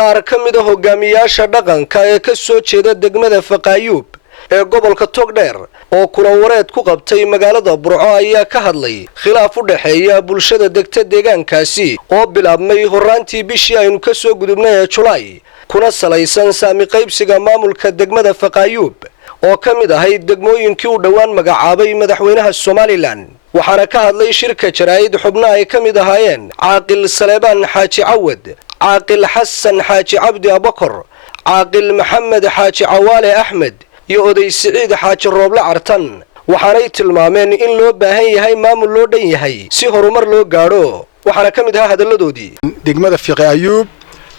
qaar ka mid ah hogaamiyaasha dhaqanka ee ka soo jeeda degmada Faqaayuub ee gobolka Togdheer oo kulan wareed ku qabtay magaalada Burco ayaa ka hadlay khilaaf u dhaxeeya bulshada degta deegaankaasi oo bilaabmay horaantii bishii aynu ka soo gudubnay ee July kuna salaysan saami qaybsiga maamulka degmada Faqaayuub oo ka mid ahay degmooyinkii u dhawaan magacaabay madaxweynaha Somaliland waxaana ka hadlay shirka jaraa'id xubno ay ka mid ahaayeen Caaqil Saleebaan Xaaji Cawad Caaqil Xasan Xaaji Cabdi Abakar Caaqil Maxamed Xaaji Cawaale Axmed iyo oday Siciid Xaaji Rooble Cartan waxaanay tilmaameen in loo baahan yahay maamul loo dhan yahay si horumar loo gaadho waxaana ka mid ah hadaladoodii degmada Faqaayuub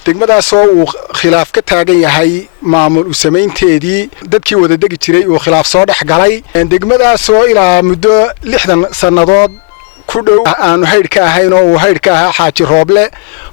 degmadaas oo uu khilaaf ka taagan yahay maamul u sameynteedii dadkii wada degi jiray oo khilaaf soo dhex galay degmadaas oo ilaa muddo 60 sanadood ku dhow aanu hayd ka ahayn oo hayd ka ahaa Xaaji Rooble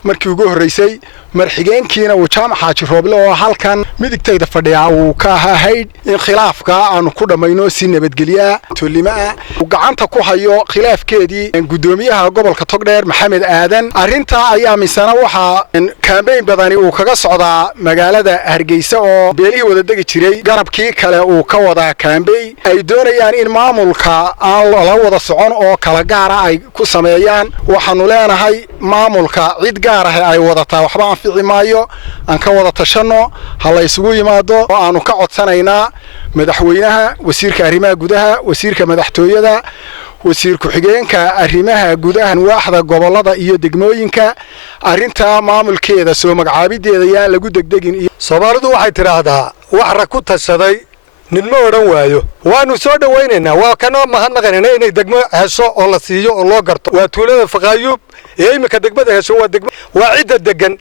markii ugu horeysay marxigeenkiina uu Jaamac Xaaji Rooble oo halkan midigtayda fadhiya uu ka ahaa hayd in khilaafka aanu ku dhamayno si nabadgelyo tolimaa uu gacanta ku hayo khilaafkeedii gudoomiyaha gobolka Togdheer Maxamed Aadan arinta ayaa misana waxa campaign badani uu kaga socdaa magaalada Hargeysa oo beelihii wada degi jiray garabkii kale uu ka wada campaign ay doonayaan in maamulka aan la wada socon oo kala gaar ah ay ku sameeyaan waxaanu leenahay maamulka cid gaar ah ay wadataa waxba fiici maayo aan ka wada tashano hal isugu yimaado oo aanu ka codsanaynaa madaxweynaha wasiirka arrimaha gudaha wasiirka madaxtooyada wasiir ku-xigeenka arrimaha gudaha waaxda gobolada iyo degmooyinka arinta maamulkeeda soo magacaabideeda yaa lagu degdegin Soomaalidu waxay tiraahdaa wax ra ku tashaday ninma oran waayo waanu soo dhawaynaynaa waa kana mahadnaqaynaa inay degmo hesho oo la siiyo oo loo garto waa tuulada Faqaayuub ee imika degmada hesho waa degmo waa cid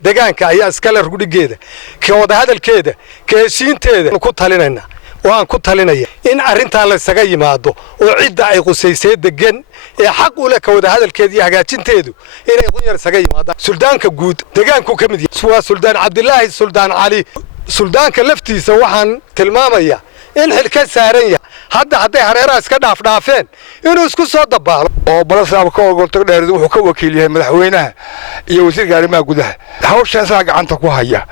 deegaanka ayaa iska la rugdhigeeda ka wada hadalkeeda ka heshiinteeda ku talinayna waan ku talinaya in arinta la isaga yimaado oo cid ay qusaysay degan ee xaq u leh ka wada hadalkeeda iyo hagaajinteedu inay qunyar isaga yimaadaan suldaanka guud deegaanku ka mid yahay waa Suldaan Cabdilaahi Suldaan Ali suldaanka laftiisa waxaan tilmaamaya in xilka saaran yahay hadday hareeraha iska dhaafeen inuu isku soo dabaalo oo balasaab ka ogolto dheer wuxuu ka wakiil yahay madaxweynaha iyo wasiirka arrimaha gudaha hawshan saa gacanta ku haya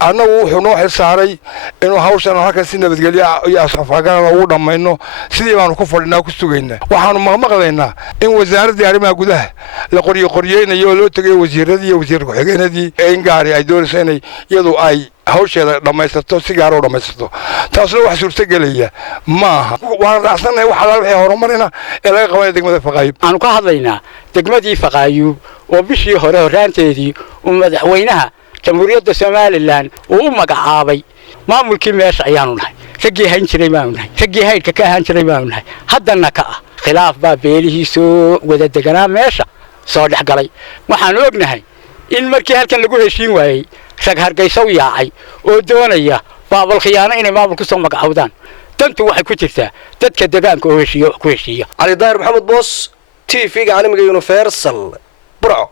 anagu wuxuu noo xilsaaray inuu hawshan halkan si nabadgelyo iyo asxaafagana ugu dhamayno sidii baanu ku fadhinaa ku sugaynaa waxaanu maqmaqlaynaa in wasaaradda arrimaha gudaha la qoriyeynayo loo tagay wasiiradii iyo wasiir ku-xigeenadii in gaari ay doonayso inay iyadu ay hawsheeda dhamaysato si gaar ah dhamaysato taasna wax suurta galaya maaha waan raacsanahay waxa la wixii horumarina ee laga qabanay degmada Faqaayuub aanu ka hadlaynaa degmadii Faqaayuub oo bishii hore horaanteedii uu madaxweynaha jamhuuriyadda Somaliland uu magacaabay maamulkii meesha ayaanu nahay ragii hayn jiray baanu nahay ragii haydka ka ahaan jiray baanu nahay haddana ka ah khilaaf baa beelihiisu wada deganaa meesha soo dhex galay waxaan ognahay in markii halkan lagu heshiin waayay rag Hargeysa u yaacay oo doonaya baabal khiyaano inay maamulku soo magacaawdaan dantu waxay ku jirtaa dadka deegaanka oo heshiiyo ku heshiiya Ali Daahir Maxamed Boos TV-ga caalamiga Universal Burco.